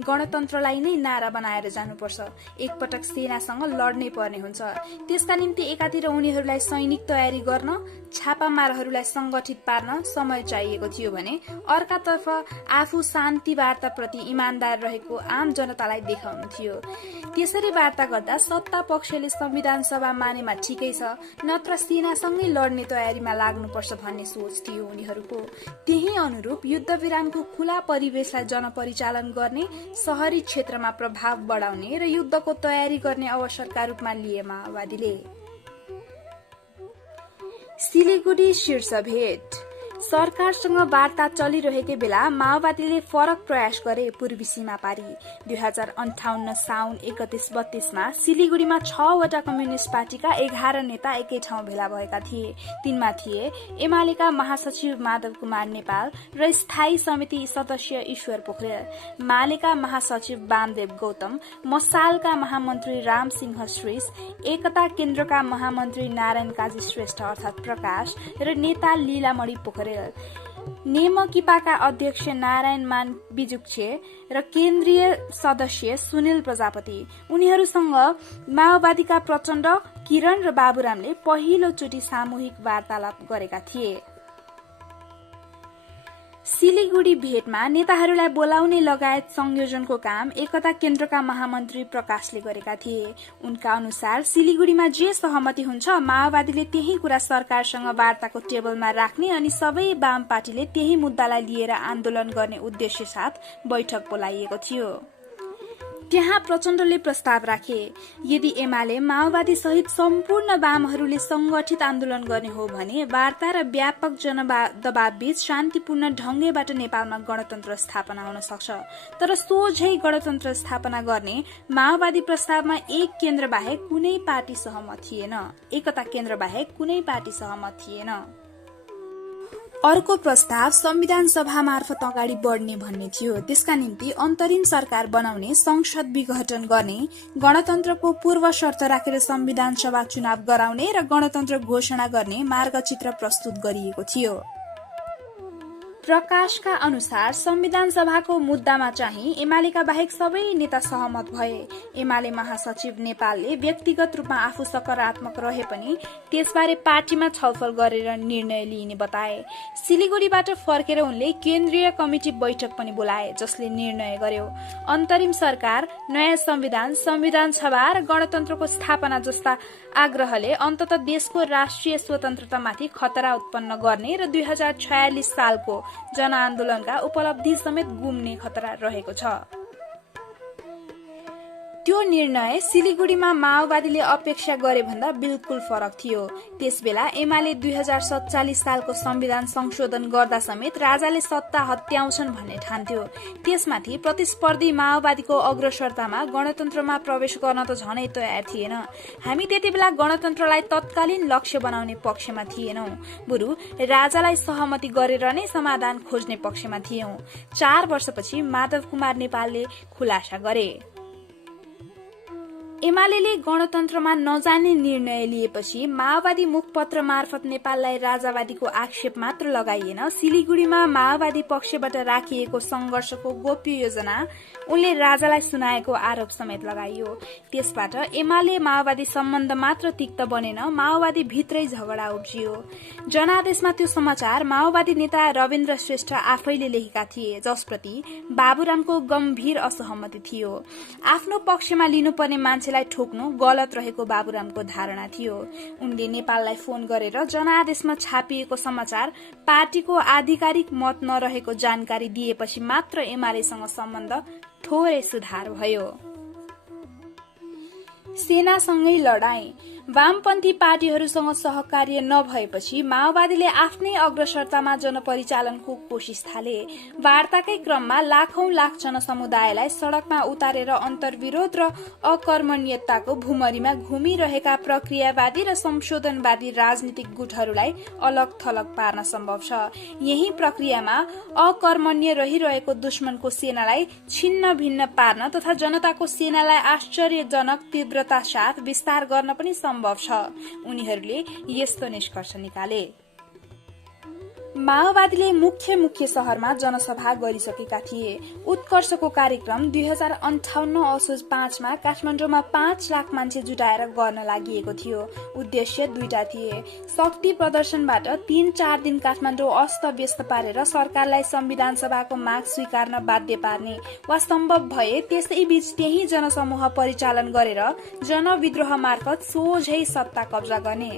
गणतन्त्रलाई नै नारा बनाएर जानुपर्छ। एकपटक सेनासँग लड्नै पर्ने हुन्छ। त्यसका निम्ति एकातिर उनीहरूलाई सैनिक तयारी गर्न, छापामारहरूलाई संगठित पार्न समय चाहिएको थियो भने अर्कातर्फ आफू शान्ति वार्ताप्रति इमान्दार रहेको आम जनतालाई देखाउनु थियो। त्यसरी वार्ता गर्दा सत्ता पक्षले संविधान सभा मानेमा ठिकै छ, नत्र सेनासँगै लड्ने तयारीमा लाग्नुपर्छ भन्ने सोच थियो उनीहरूको। त्यही अनुरूप युद्ध विरामको खुला परिवेशलाई जनपरिचालन गर्ने, शहरी क्षेत्रमा प्रभाव बढाउने र युद्धको तयारी गर्ने अवसरका रूपमा लिए माओवादीले। सिलिगुडी शीर्ष भेट। सरकारसँग वार्ता चलिरहेकै बेला माओवादीले फरक प्रयास गरे पूर्वी सीमा पारी। 2058 साउन 31-32 मा सिलिगुडीमा 6 वटा कम्युनिस्ट पार्टीका 11 नेता एकै ठाउँ भेला भएका थिए। तिनमा थिए एमालेका महासचिव माधव कुमार नेपाल र स्थायी समिति सदस्य ईश्वर पोखरेल, मालेका महासचिव वामदेव गौतम, मसालका महामन्त्री रामसिंह श्रेष्ठ, एकता केन्द्रका महामन्त्री नारायण काजी श्रेष्ठ अर्थात प्रकाश र नेता लीलामणि पोखरेल, नेमकिपाका अध्यक्ष नारायण मान बिजुक्छे र केन्द्रीय सदस्य सुनिल प्रजापति। उनीहरूसँग माओवादीका प्रचण्ड, किरण र बाबुरामले पहिलोचोटि सामूहिक वार्तालाप गरेका थिए। सिलिगुडी भेटमा नेताहरूलाई बोलाउने लगायत संयोजनको काम एकता केन्द्रका महामन्त्री प्रकाशले गरेका थिए। उनका अनुसार सिलिगुडीमा जे सहमति हुन्छ माओवादीले त्यही कुरा सरकारसँग वार्ताको टेबलमा राख्ने अनि सबै वाम पार्टीले त्यही मुद्दालाई लिएर आन्दोलन गर्ने उद्देश्य साथ बैठक बोलाइएको थियो। त्यहाँ प्रचण्डले प्रस्ताव राखे, यदि एमाले माओवादी सहित सम्पूर्ण वामहरूले संगठित आन्दोलन गर्ने हो भने वार्ता र व्यापक जनदबावबीच शान्तिपूर्ण ढंगबाट नेपालमा गणतन्त्र स्थापना हुन सक्छ। तर सोझै गणतन्त्र स्थापना गर्ने माओवादी प्रस्तावमा एक केन्द्र बाहेक कुनै पार्टी सहमत थिएन। एकता केन्द्र बाहेक कुनै पार्टी सहमत थिएन। अर्को प्रस्ताव संविधान सभा मार्फत अगाडि बढ्ने भन्ने थियो। त्यसका निम्ति अन्तरिम सरकार बनाउने, संसद विघटन गर्ने, गणतन्त्रको पूर्व शर्त राखेर संविधान सभा चुनाव गराउने र गणतन्त्र घोषणा गर्ने मार्गचित्र प्रस्तुत गरिएको थियो। प्रकाशका अनुसार संविधान सभाको मुद्दामा चाहिँ एमालेका बाहेक सबै नेता सहमत भए। एमाले महासचिव नेपालले व्यक्तिगत रूपमा आफू सकारात्मक रहे पनि त्यसबारे पार्टीमा छलफल गरेर निर्णय लिइने बताए। सिलिगुडीबाट फर्केर उनले केन्द्रीय कमिटी बैठक पनि बोलाए, जसले निर्णय गर्यो अन्तरिम सरकार, नयाँ संविधान, संविधान सभा र गणतन्त्रको स्थापना जस्ता आग्रहले अन्तत देशको राष्ट्रिय स्वतन्त्रतामाथि खतरा उत्पन्न गर्ने र 2046 सालको जनआन्दोलनका उपलब्धि समेत गुम्ने खतरा रहेको छ। त्यो निर्णय सिलिगुडीमा माओवादीले अपेक्षा गरे भन्दा बिल्कुल फरक थियो। त्यसबेला एमाले 2047 सालको संविधान संशोधन गर्दा समेत राजाले सत्ता हत्याउँछन् भन्ने ठान्थ्यो। त्यसमाथि प्रतिस्पर्धी माओवादीको अग्रसरतामा गणतन्त्रमा प्रवेश गर्न त झनै तयार थिएन। हामी त्यतिबेला गणतन्त्रलाई तत्कालीन लक्ष्य बनाउने पक्षमा थिएनौं, बरु राजालाई सहमति गरेर नै समाधान खोज्ने पक्षमा थियौं। 4 वर्षपछि माधव कुमार नेपालले खुलासा गरे। एमालेले गणतन्त्रमा नजाने निर्णय लिएपछि माओवादी मुखपत्र मार्फत नेपाललाई राजावादीको आक्षेप मात्र लगाइएन, सिलिगुडीमा माओवादी पक्षबाट राखिएको संघर्षको गोप्य योजना उनले राजालाई सुनाएको आरोप समेत लगाइयो। त्यसबाट एमाले माओवादी सम्बन्ध मात्र तिक्त बनेन, माओवादी भित्रै झगडा उब्जियो। जनादेशमा त्यो समाचार माओवादी नेता रविन्द्र श्रेष्ठ आफैले लेखेका थिए, जसप्रति बाबुरामको गम्भीर असहमति थियो। आफ्नो पक्षमा लिनुपर्ने मान्छेलाई ठोक्नु गलत रहेको बाबुरामको धारणा थियो। उनले नेपाललाई फोन गरेर जनादेशमा छापिएको समाचार पार्टीको आधिकारिक मत नरहेको जानकारी दिएपछि मात्र एमालेसँग सम्बन्ध थोरै सुधार भयो। सेनासँगै लडाई, वामपन्थी पार्टीहरूसँग सहकार्य नभएपछि माओवादीले आफ्नै अग्रसरतामा जनपरिचालनको कोशिश थाले। वार्ताकै क्रममा लाखौं लाख जनसमुदायलाई सड़कमा उतारेर अन्तर्विरोध र अकर्मण्यताको भूमरीमा घुमिरहेका प्रक्रियावादी र संशोधनवादी राजनीतिक गुटहरूलाई अलग थलग पार्न सम्भव छ। यही प्रक्रियामा अकर्मण्य रहिरहेको दुश्मनको सेनालाई छिन्न भिन्न पार्न तथा जनताको सेनालाई आश्चर्यजनक तीव्रता साथ विस्तार गर्न पनि सम्भव छ। उनीहरूले यस्तो निष्कर्ष निकाले। माओवादीले मुख्य शहरमा जनसभा गरिसकेका थिए। उत्कर्षको कार्यक्रम 2058 असोज 5 मा काठमाडौँमा 5 लाख मान्छे जुटाएर गर्न लागि थियो। उद्देश्य दुईटा थिए। शक्ति प्रदर्शनबाट 3-4 दिन काठमाडौँ अस्त व्यस्त पारेर सरकारलाई संविधान सभाको माग स्वीकार्न बाध्य पार्ने, वा सम्भव भए त्यसै बीच त्यही जनसमूह परिचालन गरेर जनविद्रोह मार्फत सोझै सत्ता कब्जा गर्ने।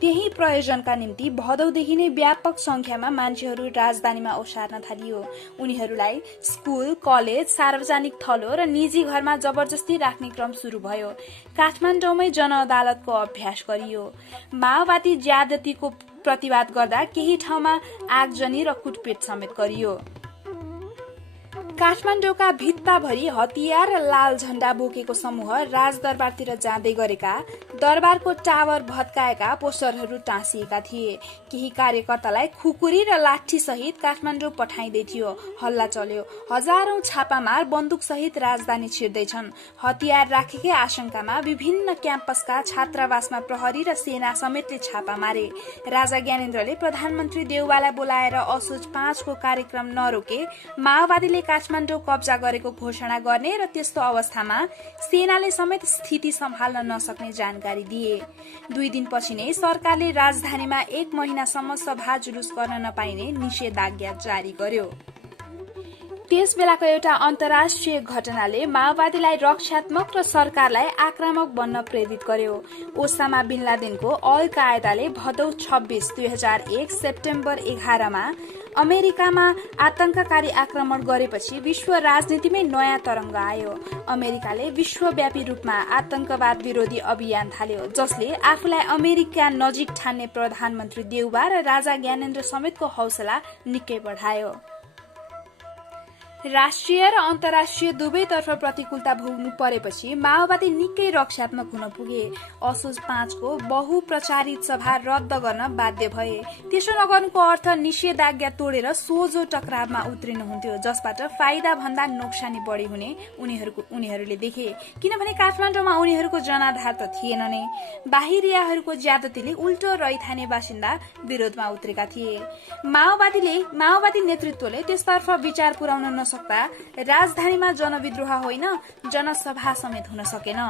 त्यही प्रयोजनका निम्ति भदौदेखि नै व्यापक संख्यामा मान्छेहरू राजधानीमा ओसार्न थालियो। उनीहरूलाई स्कुल, कलेज, सार्वजनिक थलो र निजी घरमा जबरजस्ती राख्ने क्रम शुरू भयो। काठमाडौँमै जनअदालतको अभ्यास गरियो। माओवादी ज्यादतीको प्रतिवाद गर्दा केही ठाउँमा आगजनी र कुटपिट समेत गरियो। काठमाडौँका भित्ताभरि हतियार र लाल झण्डा बोकेको समूह राजदरबारतिर जाँदै गरेका, दरबारको टावर भत्काएका पोस्टरहरू टाँसिएका थिए। केही कार्यकर्तालाई खुकुरी र लाठी सहित काठमाडौँ पठाइँदै थियो। हल्ला चल्यो। हजारौं छापामार बन्दुक सहित राजधानी छिर्दैछन्। हतियार राखेकै आशंकामा विभिन्न क्याम्पसका छात्रावासमा प्रहरी र सेना समेतले छापा मारे। राजा ज्ञानेन्द्रले प्रधानमन्त्री देउवालाई बोलाएर असोज 5 को कार्यक्रम नरोके माओवादीले काठमाडौँ कब्जा गरेको घोषणा गर्ने र त्यस्तो अवस्थामा सेनाले समेत स्थिति सम्हाल्न नसक्ने जानकारी दिए। 2 दिनपछि नै सरकारले राजधानीमा 1 महिनासम्म सभा जुलुस गर्न नपाइने निषेधाज्ञा जारी गर्यो। त्यस बेलाको एउटा अन्तर्राष्ट्रिय घटनाले माओवादीलाई रक्षात्मक र सरकारलाई आक्रामक बन्न प्रेरित गर्यो। ओसामा बिन लादेनको अल कायदाले भदौ 26, 2001 सेप्टेम्बर 11मा अमेरिकामा आतंककारी आक्रमण गरेपछि विश्व राजनीतिमै नयाँ तरंग आयो। अमेरिकाले विश्वव्यापी रूपमा आतंकवाद विरोधी अभियान थाल्यो, जसले आफूलाई अमेरिका नजिक ठान्ने प्रधानमन्त्री देउबा र राजा ज्ञानेन्द्र समेतको हौसला निकै बढायो। राष्ट्रिय र अन्तर्राष्ट्रिय दुवैतर्फ प्रतिकूलता भोग्नु परेपछि माओवादी निकै रक्षात्मक हुन पुगे। असोज 5 को बहुप्रचारित सभा रद्द गर्न बाध्य भए। त्यसो नगर्नुको अर्थ निषेधाज्ञा तोडेर सोझो टकरावमा उत्रिनु हुन्थ्यो, जसबाट फाइदा भन्दा नोक्सानी बढी हुने उनीहरूले देखे। किनभने काठमाडौँमा उनीहरूको जनाधार त थिएन नै। बाहिरियाहरूको ज्यादतीले उल्टो रैथाने बासिन्दा विरोधमा उत्रेका थिए। माओवादी नेतृत्वले त्यसतर्फ विचार पुर्याउन नसक्दा राजधानीमा जनविद्रोह होइन, जनसभा समेत हुन सकेन।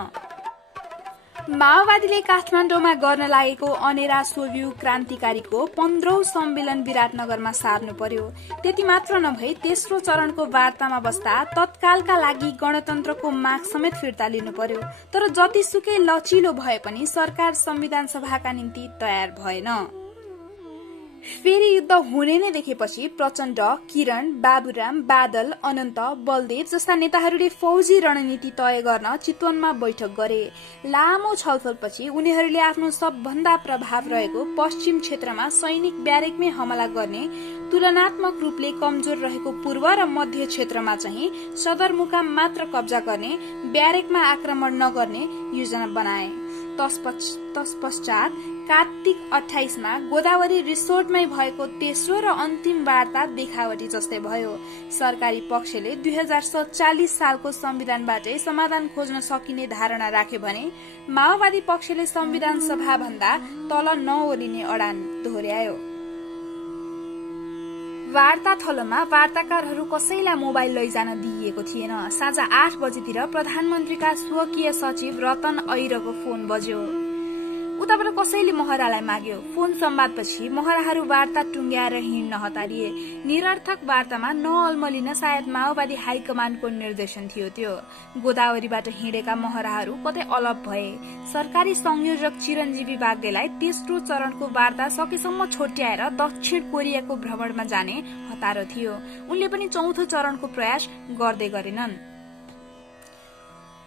माओवादीले काठमाडौँमा गर्न लागेको अनेरा सोभियु क्रान्तिकारीको 15औं सम्मेलन विराटनगरमा सार्नु पर्यो। त्यति मात्र नभई तेस्रो चरणको वार्तामा बस्दा तत्कालका लागि गणतन्त्रको माग समेत फिर्ता लिनु पर्यो। तर जतिसुकै लचिलो भए पनि सरकार संविधान सभाका निम्ति तयार भएन। फेरि युद्ध हुने नै देखेपछि प्रचण्ड, किरण, बाबुराम, बादल, अनन्त, बलदेव जस्ता नेताहरूले फौजी रणनीति तय गर्न चितवनमा बैठक गरे। लामो छलफलपछि उनीहरूले आफ्नो सबभन्दा प्रभाव रहेको पश्चिम क्षेत्रमा सैनिक ब्यारेकमै हमला गर्ने, तुलनात्मक रूपले कमजोर रहेको पूर्व र मध्य क्षेत्रमा चाहिँ सदरमुकाम मात्र कब्जा गर्ने, ब्यारेकमा आक्रमण नगर्ने योजना बनाए। तत्पश्चात कार्तिक 28मा गोदावरी रिसोर्टमै भएको तेस्रो र अन्तिम वार्ता देखावटी जस्तै भयो। सरकारी पक्षले 2047 सालको संविधानबाटै समाधान खोज्न सकिने धारणा राख्यो भने माओवादी पक्षले संविधान सभा भन्दा तल नओर्लिने अडान दोहोर्यायो। वार्ता थलोमा वार्ताकारहरू कसैलाई मोबाइल लैजान दिइएको थिएन। साँझ 8 बजेतिर प्रधानमन्त्रीका स्वकीय सचिव रतन ऐरको फोन बज्यो। उताबाट कसैले महरालाई माग्यो। फोन संवादपछि महराहरू वार्ता टुङ्ग्याएर हिँड्न हतारिए। निरर्थक वार्तामा नअल्मलिन सायद माओवादी हाइकमान्डको निर्देशन थियो त्यो। गोदावरीबाट हिँडेका महराहरू कतै अलप भए। सरकारी संयोजक चिरञ्जीवी बाग्देलाई तेस्रो चरणको वार्ता सकेसम्म छोट्याएर दक्षिण कोरियाको भ्रमणमा जाने हतारो थियो। उनले पनि चौथो चरणको प्रयास गर्दै गरेनन्।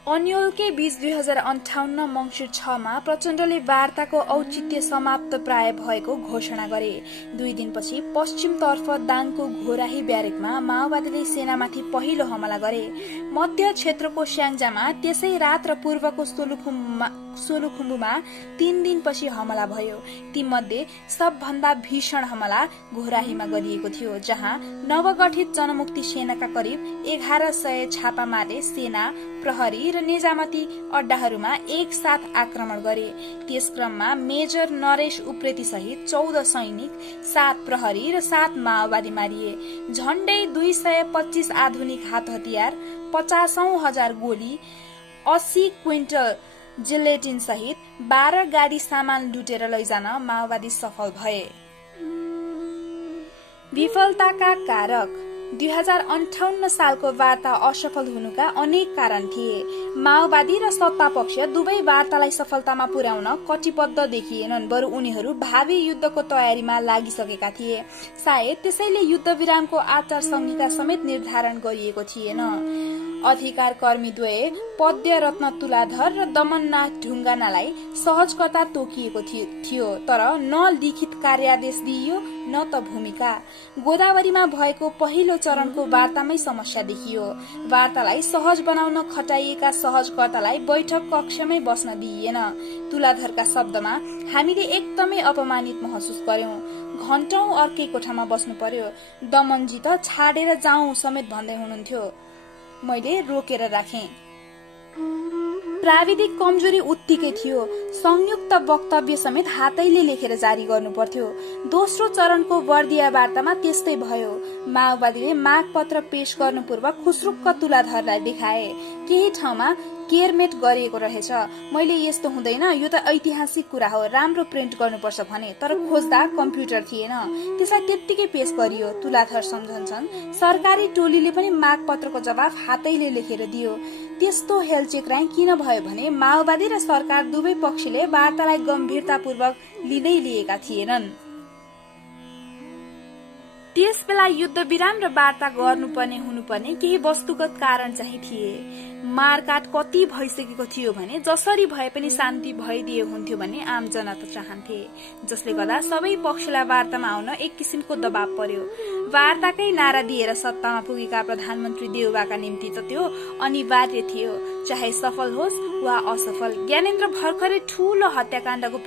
अन्यलकै बीच 2058 मंसिर 6 मा प्रचण्डले वार्ताको औचित्य समाप्त प्राय भएको घोषणा गरे। 2 दिनपछि पश्चिमतर्फ दाङको घोराही ब्यारेकमा माओवादीले सेनामाथि पहिलो हमला गरे। मध्य क्षेत्रको स्याङ्जामा त्यसै रात र पूर्वको सोलुखुम्बुमा 3 दिनपछि हमला भयो। तीमध्ये सबभन्दा भीषण हमला घोराहीमा गरिएको थियो, जहाँ नवगठित जनमुक्ति सेनाका करिब 1100 छापा मारे सेना, प्रहरी र निजामती अड्डाहरूमा एक साथ आक्रमण गरे। त्यस क्रममा मेजर नरेश उप्रेती सहित 14 सैनिक, 7 प्रहरी र 7 माओवादी मारिए। झण्डै 225 आधुनिक हात हतियार, 50,000 गोली, 80 क्विन्टल जिलेटिन सहित 12 गाडी सामान लुटेर लैजान माओवादी सफल भए। विफलताका कारक 2058 सालको वार्ता असफल हुनुका अनेक कारण थिए। माओवादी र सत्तापक्ष दुवै वार्तालाई सफलतामा पुर्याउन कटिबद्ध देखिएनन्, बरु उनीहरू भावी युद्धको तयारीमा लागिसकेका थिए। सायद त्यसैले युद्ध विरामको आचार संहिता समेत निर्धारण गरिएको थिएन। अधिकार कर्मीद्वय पद्य रत्न तुलाधर र दमननाथ ढुङ्गानालाई सहजकर्ता तोकिएको थियो, तर न लिखित कार्यादेश दिइयो न त भूमिका। गोदावरीमा भएको पहिलो चरणको वार्तामै समस्या देखियो। वार्तालाई सहज बनाउन खटाइएका सहजकर्तालाई बैठक कक्षमै बस्न दिइएन। तुलाधरका शब्दमा हामीले एकदमै अपमानित महसुस गर्यौं। घण्टौं अर्कै कोठामा बस्नु पर्यो। दमनजी त छाडेर जाउँ समेत भन्दै हुनुहुन्थ्यो। मैले रोकेर राखेँ। प्राविधिक कमजोरी उत्तिकै थियो। संयुक्त वक्तव्य समेत हातैले लेखेर जारी गर्नु पर्थ्यो। दोस्रो चरणको बर्दिया वार्तामा त्यस्तै भयो। माओवादीले माग पत्र पेश गर्नु पूर्व खुसरुक्क तुलाधरलाई देखाए। केही ठाउँमा केयरमेट गरिएको रहेछ। मैले यस्तो हुँदैन, यो त ऐतिहासिक कुरा हो, राम्रो प्रिन्ट गर्नुपर्छ भने, तर खोज्दा कम्प्युटर थिएन। त्यसलाई त्यत्तिकै पेश गरियो। तुलाधर सम्झन्छन् सरकारी टोलीले पनि माग पत्रको जवाफ हातैले लेखेर दियो। त्यस्तो हेलचेक्राइ किन भयो भने माओवादी र सरकार दुवै पक्षले वार्तालाई गम्भीरतापूर्वक लिँदै लिएका थिएनन्। त्यस बेला युद्ध विराम र वार्ता गर्नुपर्ने हुनुपर्ने केही वस्तुगत कारण चाहिँ थिए। मारकाट कति भइसकेको थियो भने जसरी भए पनि शान्ति भइदिए हुन्थ्यो भन्ने आम जनता चाहन्थे, जसले गर्दा सबै पक्षलाई वार्तामा आउन एक किसिमको दबाव पर्यो। वार्ताकै नारा दिएर सत्तामा पुगेका प्रधानमन्त्री देउबाका निम्ति त त्यो अनिवार्य थियो, चाहे सफल होस् वा असफल। ज्ञानेन्द्र भर्खरै ठूलो हत्याकाण्डको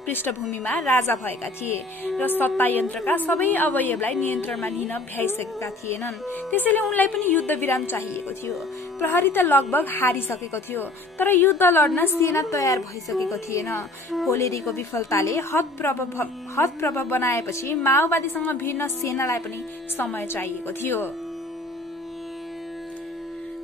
पृष्ठभूमिमा राजा भएका थिए र सत्ता यन्त्रका सबै अवयवलाई नियन्त्रणमा लिन भ्याइसकेका थिएनन्। त्यसैले उनलाई पनि युद्ध विराम चाहिएको थियो। प्रहरी त लगभग हारिसकेको थियो, तर युद्ध लड्न सेना तयार भइसकेको थिएन। होलेरीको विफलताले हतप्रभ बनाएपछि माओवादीसँग भिड्न सेनालाई पनि समय चाहिएको थियो।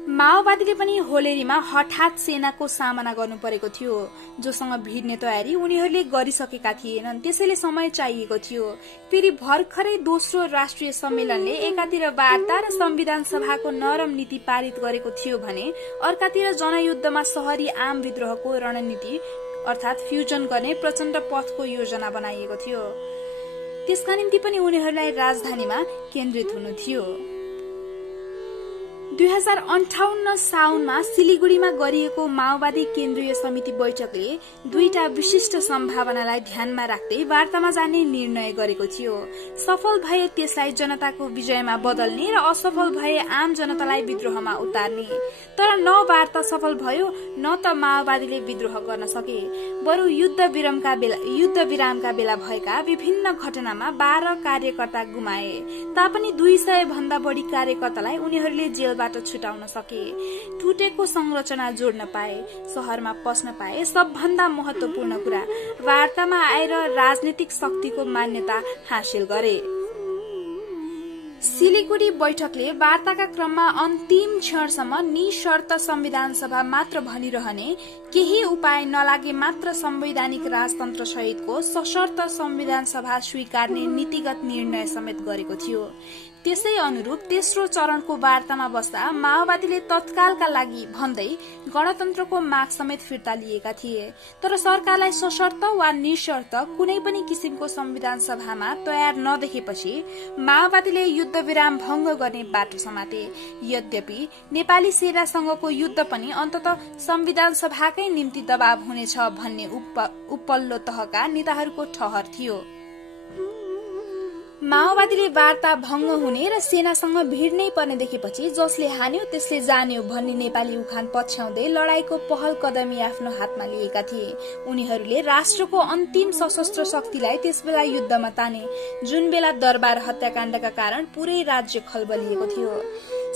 माओवादीले पनि होलेरीमा हठात सेनाको सामना गर्नु परेको थियो, जोसँग भिड्ने तयारी उनीहरूले गरिसकेका थिएनन्। त्यसैले समय चाहिएको थियो। फेरि भर्खरै दोस्रो राष्ट्रिय सम्मेलनले एकातिर वार्ता र संविधान सभाको नरम नीति पारित गरेको थियो भने अर्कातिर जनयुद्धमा शहरी आम विद्रोहको रणनीति अर्थात फ्युजन गर्ने प्रचण्ड पथको योजना बनाइएको थियो। त्यसका निम्ति पनि उनीहरूलाई राजधानीमा केन्द्रित हुनु थियो। 2058 साउनमा सिलिगुडीमा गरिएको माओवादी केन्द्रीय समिति बैठकले दुईटा विशिष्ट सम्भावनालाई ध्यानमा राख्दै वार्तामा जाने निर्णय गरेको थियो। सफल भए त्यसलाई जनताको विजयमा बदल्ने र असफल भए आम जनतालाई विद्रोहमा उतार्ने। तर न वार्ता सफल भयो न त माओवादीले विद्रोह गर्न सके। बरु युद्ध विरामका बेला भएका विभिन्न घटनामा 12 कार्यकर्ता गुमाए तापनि 200 भन्दा बढी कार्यकर्तालाई उनीहरूले जेलबाट छुटाउन सके। टुटेको संरचना जोड्न पाए, शहरमा पस्न पाए। सबभन्दा महत्वपूर्ण कुरा, वार्तामा आएर राजनीतिक शक्तिको मान्यता हासिल गरे। सिलिगुडी बैठकले वार्ताका क्रममा अन्तिम क्षणसम्म निशर्त संविधान सभा मात्र भनिरहने, केही उपाय नलागे मात्र संवैधानिक राजतन्त्र सहितको सशर्त संविधान सभा स्वीकार्ने नीतिगत निर्णय समेत गरेको थियो। त्यसै अनुरूप तेस्रो चरणको वार्तामा बस्दा माओवादीले तत्कालका लागि भन्दै गणतन्त्रको माग समेत फिर्ता लिएका थिए। तर सरकारलाई सशर्त वा निशर्त कुनै पनि किसिमको संविधान सभामा तयार नदेखेपछि माओवादीले युद्ध विराम भंग गर्ने बाटो समाते। यद्यपि नेपाली सेनासँगको युद्ध पनि अन्ततः संविधान सभाकै निम्ति दबाव हुनेछ भन्ने उपल्लो तहका नेताहरूको ठहर थियो। माओवादीले वार्ता भंग हुने र सेनासँग भिड्नै पर्ने देखेपछि जसले हान्यो त्यसले जान्यो भन्ने नेपाली उखान पछ्याउँदै लडाईँको पहल कदमी आफ्नो हातमा लिएका थिए। उनीहरूले राष्ट्रको अन्तिम सशस्त्र शक्तिलाई त्यसबेला युद्धमा ताने, जुन बेला दरबार हत्याकाण्डका कारण पुरै राज्य खलबलिएको थियो।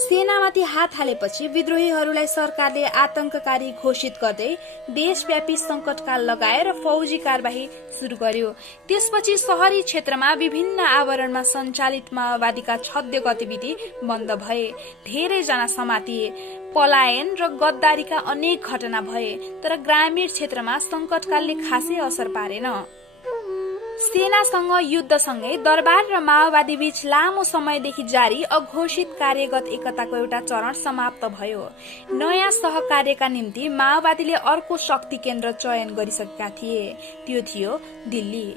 सेनामाथि हात हालेपछि विद्रोहीहरूलाई सरकारले आतंककारी घोषित गर्दै देशव्यापी संकटकाल लगाएर फौजी कार्यवाही शुरू गर्यो। त्यसपछि शहरी क्षेत्रमा विभिन्न आवरणमा सञ्चालित माओवादीका छद्य गतिविधि बन्द भए। धेरैजना समातिए। पलायन र गद्दारीका अनेक घटना भए। तर ग्रामीण क्षेत्रमा संकटकालले खासै असर पारेन। सेनासँग युद्धसँगै दरबार र माओवादी बीच लामो समयदेखि जारी अघोषित कार्यगत एकताको एउटा चरण समाप्त भयो। नयाँ सहकार्यका निम्ति माओवादीले अर्को शक्ति केन्द्र चयन गरिसकेका थिए। त्यो थियो दिल्ली।